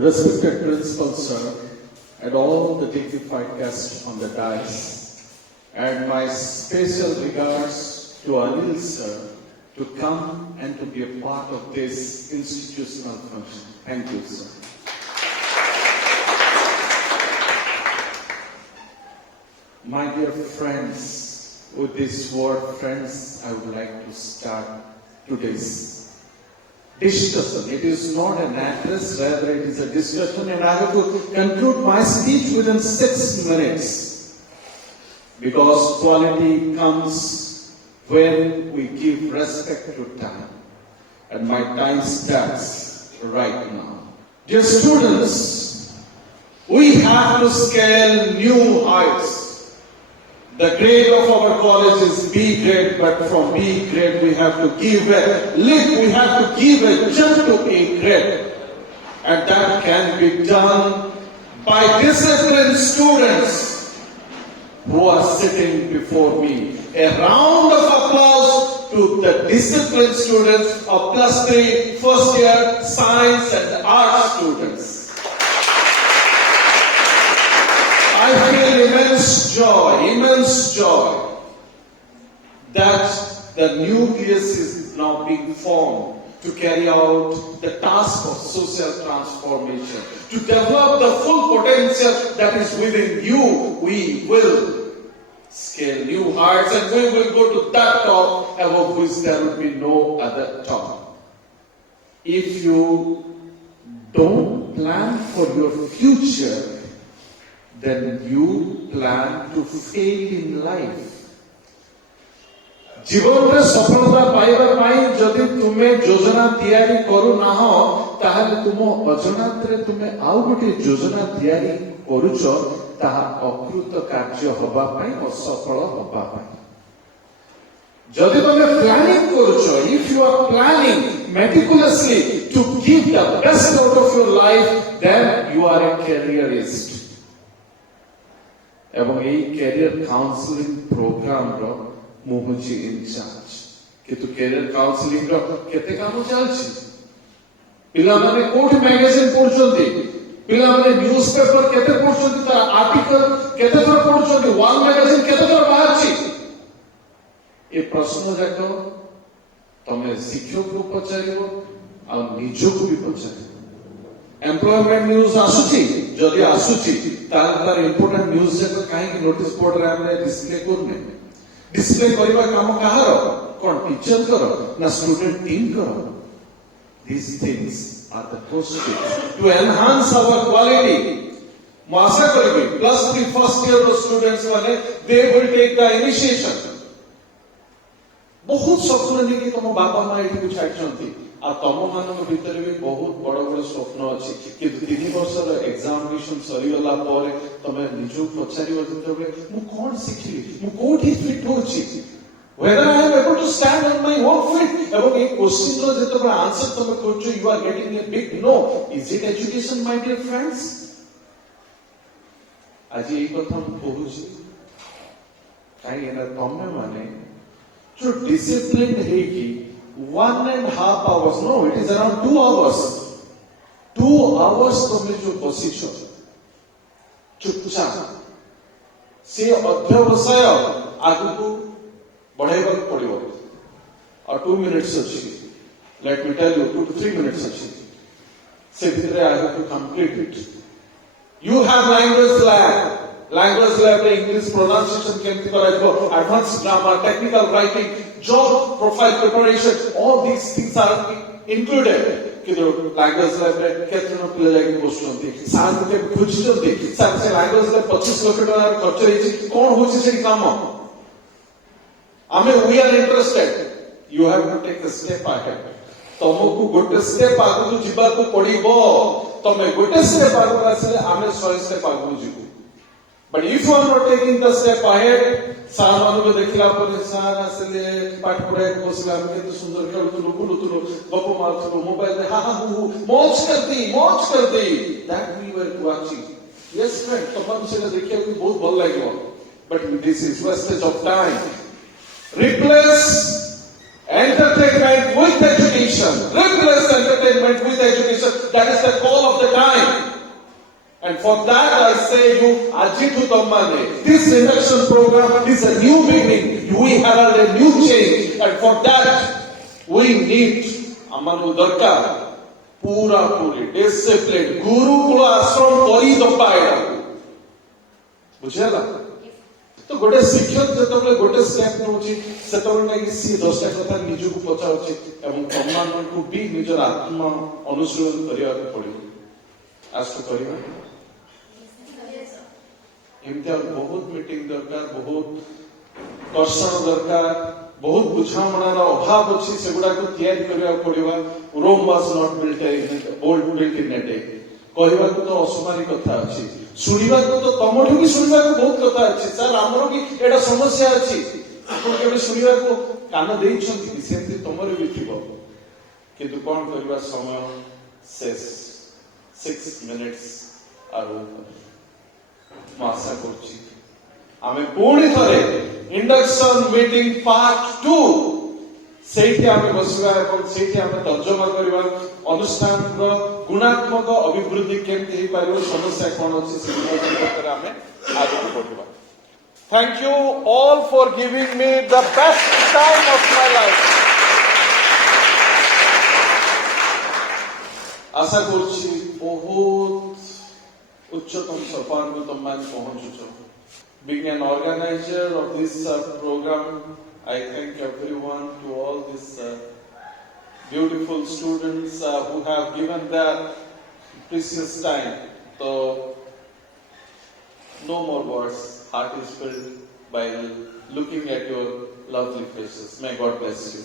Respected Principal Sir, and all the dignified guests on the dais, and my special regards to Anil Sir to come and to be a part of this institutional function. Thank you, sir. My dear friends, with this word friends, I would like to start today's discussion. It is not an address, rather it is a discussion, and I have to conclude my speech within 6 minutes. Because quality comes when we give respect to time. And my time starts right now. Dear students, we have to scale new heights. The grade of our college is B grade, but from B grade we have to give a leap, we have to give a jump to A grade. And that can be done by disciplined students who are sitting before me. A round of applause to the disciplined students of +3 first year science and art students. I feel immense joy that the nucleus is now being formed to carry out the task of social transformation, to develop the full potential that is within you. We will scale new heights and we will go to that top above which there will be no other top. If you don't plan for your future, then you plan to fail in life. जीवन सफलता पाइबा पाई जदि तुमे योजना तैयारी करू नाहो ताहले तुम अजनात्रे तुमे आउ गोटे योजना तैयारी करूछ ताहा अकृत कार्य होबा पाई असफल होबा पाई. जदि तुमे planning करूछ, if you are planning meticulously to give the best out of your life, then you are a careerist. এবং এই ক্যারিয়ার কাউন্সেলিং প্রোগ্রামର ମୁଁ ହେଉଛି ଇନଚାର୍ଜ. କିନ୍ତୁ କ୍ୟାରିୟର କାଉନ୍ସିଲିଂର କେତେ କାମ ଚାଲିଛି? ପିଲାମାନେ କୋଉଠି ମ୍ୟାଗାଜିନ ପଢୁଛନ୍ତି, ପିଲାମାନେ ନ୍ୟୁଜ ପେପର କେତେ ପଢୁଛନ୍ତି, ତାର ଆର୍ଟିକଲ କେତେ ଥର ପଢୁଛନ୍ତି, ୱାନ୍ ମ୍ୟାଗାଜିନ କେତେ ଥର ବାହାରିଛି? ଏ ପ୍ରଶ୍ନ ଯାକ ତମେ ଶିକ୍ଷକଙ୍କୁ ପଚାରିବ ଆଉ ନିଜକୁ ବି ପଚାରିବ. एम्प्लॉयमेंट न्यूज आसुची, जदि आसुची तार इंपोर्टेंट न्यूज जाक काहे नोटिस बोर्ड रे हमने डिस्प्ले करने. डिस्प्ले करबा काम कहार कोन टीचर करो ना स्टूडेंट टीम करो. These things are the positives to enhance our quality. ମୁଁ ଆଶା କରିବି +3 फर्स्ट ईयर रो स्टूडेंट्स माने they will take the initiation. बहुत स्वप्न नेकी तुम बापा माँ एठी को छाड़छंती आ तम मानक भितर भी बहुत बड़ बड़ स्वप्न अछि. किंतु 3 वर्षर एग्जामिनेशन सरीगला परे तमे निजु पछारिबो जतबे मु कोन सिखली, मु कोठी फिट होछि, whether I am able to stand on my own feet. एवं ए क्वेश्चन रो जतबे आंसर तमे खोजो, you are getting a big no. Is it education, my dear friends? आज ए कथा मु कहूछि काई एना तमे माने जो डिसिप्लिन है कि 1.5 hours, no, it is around 2 hours. 2 hours तुमने जो बसी छो चुपचाप से अध्यवसाय आगु को बढ़ाइबा पड़िबो. और 2 minutes अछि, let me tell you, 2 to 3 minutes अछि, से भितरे I have to complete it. You have language lab रे इंग्लिश प्रोनाउंसिएशन केमति कराइबो, advance grammar, technical writing, job profile preparation, all these things are included. किंतु language lab रे केतना पिला जाके बसुछंती, सार के बुझिछंती, सार से language lab 25 लाख टका खर्च हेछि, कोन होछि से काम. आमे we are interested. You have to take a step ahead. तमको गोटे स्टेप आगु जिबा को पड़िबो. तमे गोटे स्टेप आगु आसले आमे 100 स्टेप आगु जिबो. But if you are not taking the step ahead, सार मानु देखला पर सार आसले पाठ पढ़ाई बसला हमके तो सुंदर खेलुतुलो बुलुतुलो गप मारतुलो मोबाइल में हा हु मौज कर दी. That we were watching. Yes friend, तमन से देखिए कि बहुत भल लागो. But this is wastage of time. Replace entertainment with education. Replace entertainment with education. That is the call of the time. And for that I say you, Ajitu Tammane, this induction program is a new beginning. We herald a new change. And for that, we need Amanu Darkar, Pura Puri, discipline, Gurukula Ashram Kori Dopaya. Bujhela? तो गोटे शिक्षक जतबले गोटे step नउची सेतबले नै सी 10टा कथा निजु को पचाउची एवं सम्मान को भी निजर आत्मा अनुशीलन करिया पड़िबो आज तो करिबा एमते बहुत मीटिंग दरकार बहुत कर्षण दरकार बहुत बुझामणार अभाव अछि सेगुडा को तैयारी करिया पड़िबा Rome was not built in a day कहवा को तो असमानी कथा अछि सुनिबा को तो तमठु भी सुनिबा को बहुत कथा अछि सर हमरो भी एटा समस्या अछि आपण केबे सुनिबा को कान देइ छथि कि सेंति तमरे भी थिबो किंतु कोन करबा समय शेष 6 मिनिट्स आरो मासा करछि आमे पूर्ण थरे इंडक्शन मीटिंग पार्ट 2 सेठी आमे बसिबा एवं सेठी आमे तर्जमा करबा अनुष्ठान रो गुणात्मक अभिवृद्धि केमति हे पारिबो समस्या कोन अछि से विषय आमे आगे बढ़िबा thank you all for giving me the best time of my life आशा करछि बहुत उच्चतम सोपान को तुम मान पहुंचुछो being an organizer of this program I thank everyone to all these beautiful students who have given their precious time. So, no more words. Heart is filled by looking at your lovely faces. May God bless you.